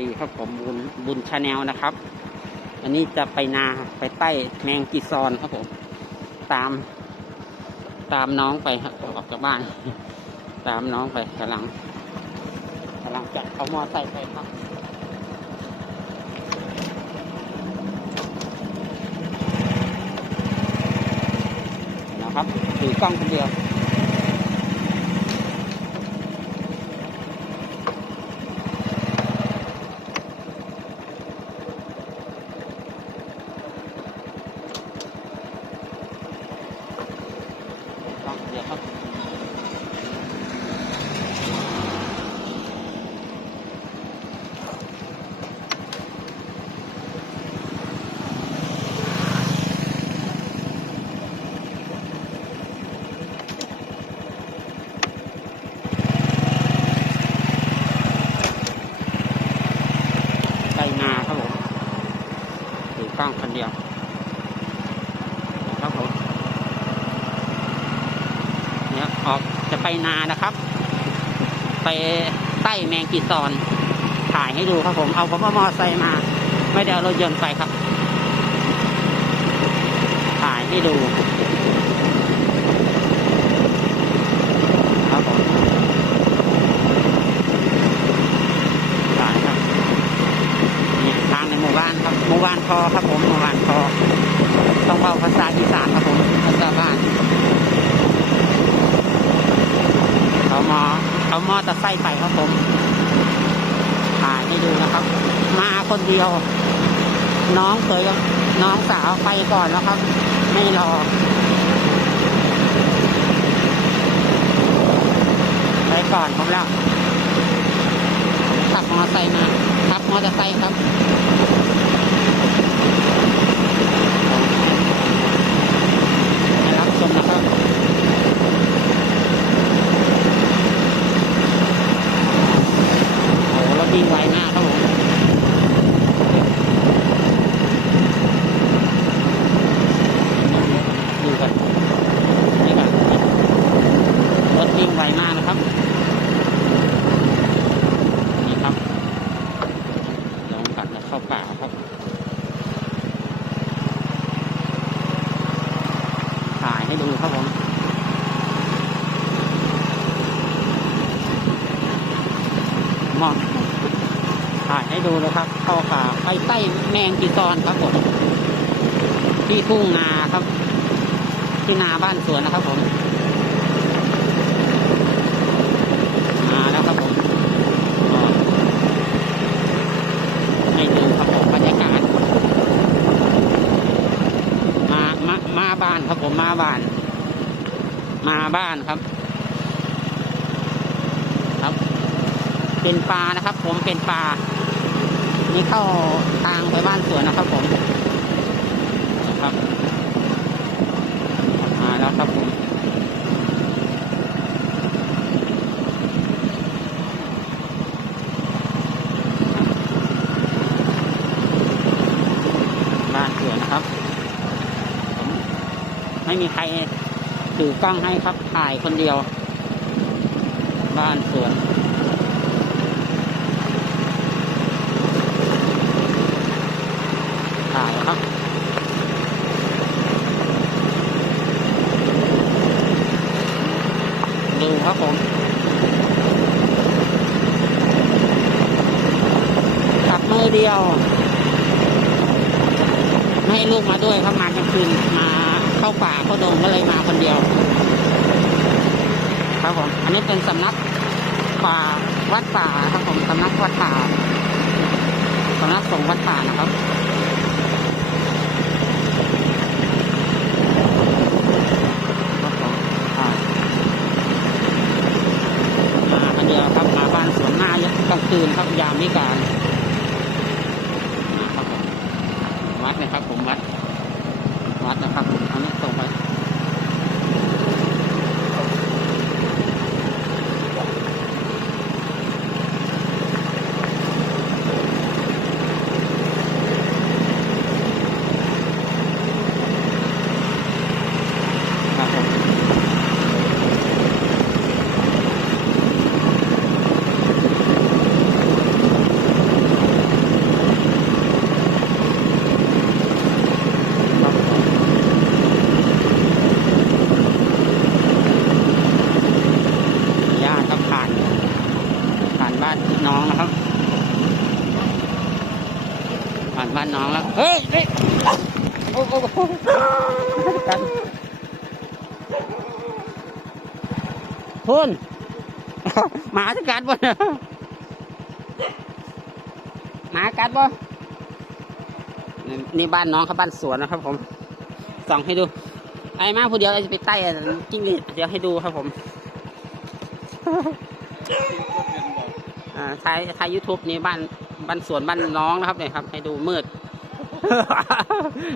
ดีครับผมบุญบุญชาแนลนะครับ อันนี้จะไปนาไปใต้แมงกีซอนครับผม ตาม ตามน้องไปครับออกจากบ้าน ตามน้องไปกำลังกำลังจะเอามอไซค์ไปครับนะครับถือกล้องคนเดียว กล้องคน เดียวครับไกนาครับผมถือกล้องคนเดียวนะครับผมเนี่ยออกจะ ไปนานะครับ ไปใต้แมงกีซอน ถ่ายให้ดูครับผมเอาผมเอามอไซค์มา ไม่ได้เอารถยนต์ไปครับ ถ่ายให้ดูครับผมถ่ายครับนี่ทางในหมู่บ้านครับหมู่บ้านพอครับผมหมู่บ้านพอต้องเว้าภาษาอีสานครับผมภาษาบ้าน เขามอเขามอตะไส้ไปครับผมถ่ายให้ดูนะครับ มาคนเดียว น้องเคยน้องสาวไปก่อนแล้วครับ ไม่รอไปก่อนผมแล้วขับมอเตอร์ไซค์มาขับมอเตอร์ไซค์ครับ ให้รับชมนะครับโอ้โหรถวิ่งไวมากครับผมดูกันนี่กันรถวิ่งไวมากนะครับ นี่ครับลองกัดแล้วเข้าป่าครับ ถ่ายให้ดูครับผม มองถ่ายให้ดูเลยครับเข้าป่าไปใต้แมงกีซอนครับผมที่ทุ่งนาครับ ที่นาบ้านสวนนะครับผมมาแล้วครับผมให้ดูครับผมบรรยากาศมามามาบ้านครับผมมาบ้าน มาบ้านครับ เป็นปลานะครับ ผมเป็นปลา นี่เข้าทางไปบ้านสวนนะครับ ผมครับมาแล้วครับผมบ้านสวนนะครับ ไม่มีใครถือกล้องให้ครับถ่ายคนเดียว บ้านสวน ถ่ายครับ ดูครับผมขับมือเดียว ไม่ให้ลูกมาด้วยครับมากลางคืนมาเข้าป่าเข้าดงก็เลยมาคนเดียว ครับผม อันนี้เป็นสำนักป่าวัดป่าครับผมสำนักวัดป่าสำนักสงฆ์วัดป่านะครับครับผมอ่ามาคนเดียวครับมาบ้านสวนหน้างคืนครับยามวิการนะครับวัดนะครับผมวัดวัดนะครับผมอันนี้ตรงไปครับผม ผ่านบ้านน้องแล้ว เฮ้ยเฮ้ย โอ้โอ้โอ้กันพุ่นหมาจะกัดบ่เนี่ยหมากัดบ่นี่นี่บ้านน้องเขาบ้านสวนนะครับ ผมส่องให้ดู ไอ้มาผู้เดียวไอ้จะไปใต้จิ้งหรีดเดี๋ยวให้ดูครับผมอ่าถ่ายถ่ายยูทูบนี่บ้านบ้านสวนบ้านน้องนะครับเนี่ยครับ ให้ดูมืด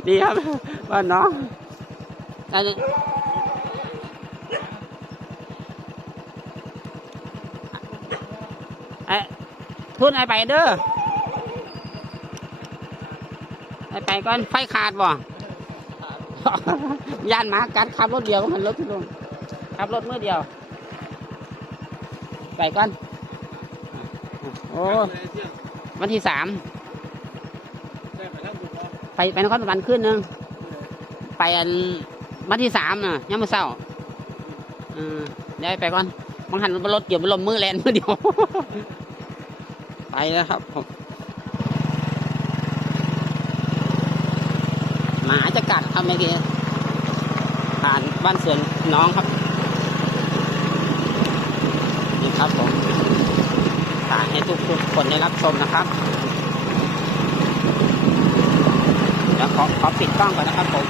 ดีครับบ้านน้องอันนี้ไอ้พูดไอ้ไปเด้อไอ้ไปก่อนไฟขาดบ่ย่านมากัดขับรถเดียวมันรถที่ลงขับรถมือเดียว ไปก่อน โอ้ วันที่สาม ไปไปนครสวรรค์ขึ้นนึงไปอันวันที่สามน่ะยังไม่เศร้าเออเดี๋ยวไปก่อนบางหันรถเกี่ยวบนลมมือแลนมือเดียว ไปแล้วครับผมหมาจะกัดครับเมื่อกี้ผ่านบ้านสวนน้องครับ นี่ครับผมถ่ายให้ทุกคนได้รับชมนะครับ ดี๋ยวขอขอปิดกล้องก่อนนะครับผม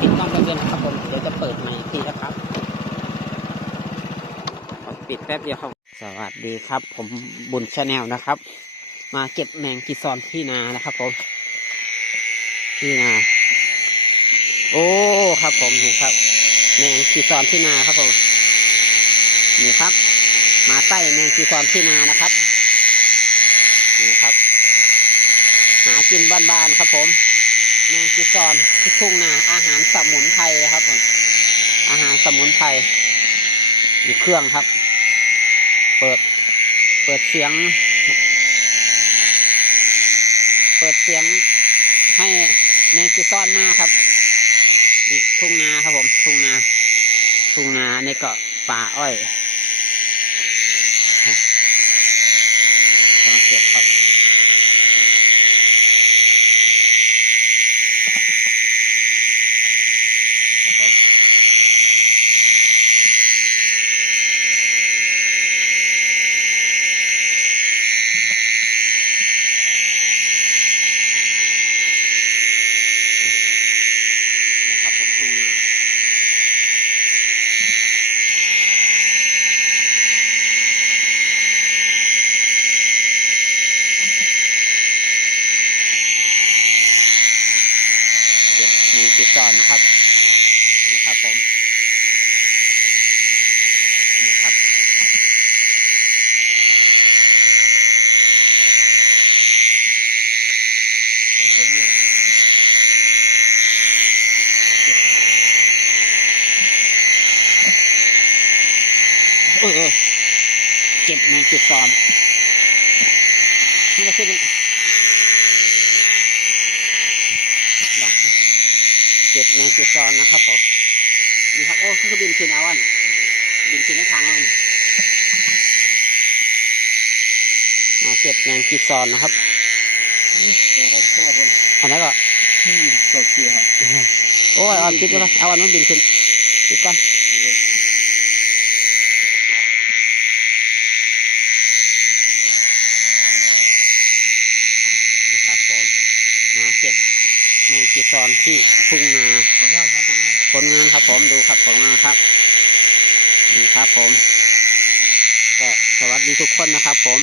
ปิดกล้องแป๊บเดียวนะครับผมเดี๋ยวจะเปิดใหม่อีกทีนะครับขอปิดแป๊บเดียวครับสวัสดีครับ ผมบุญชาแนลนะครับ มาเก็บแมงกีซอนที่นานะครับ ผมที่นา โอ้ครับ ผมนี่ครับแมงกีซอนที่นาครับผมนี่ครับ มาใต้แมงกีซอนที่นานะครับนี่ครับ กินบ้านๆครับผมแมงกีซอนที่ทุ่งนาอาหารสมุนไพรครับผมอาหารสมุนไพรมีเครื่องครับ เปิด เปิดเสียง เปิดเสียงให้แมงกีซอนมาครับนี่ทุ่งนาครับผมทุ่งนาทุ่งนานี่ก็ป่าอ้อยกำลังเก็บครับผมนะครับผมทุ่งนาเก็บแมงจีซอนนะครับนี่ครับผมนี่ครับ เออเออเก็บแมงจุดซอนนี่ก็คือเป็นหลัง เก็บแมงจุดซอนนะครับผมนี่ครับโอ้คือบินขึ้นเอาวันบินขึ้นในทางมันมาเก็บแมงจุดซอนนะครับอันนั้นก็โอ้ยเอาอันปิดไปแล้วเอาอันนั้นบินขึ้นปิดก่อนนี่ครับผมมาเก็บ แมงจีซอนที่ทุ่งนาผลงานครับผมดูครับผลงานครับนี่ครับผมก็สวัสดีทุกคนนะครับผม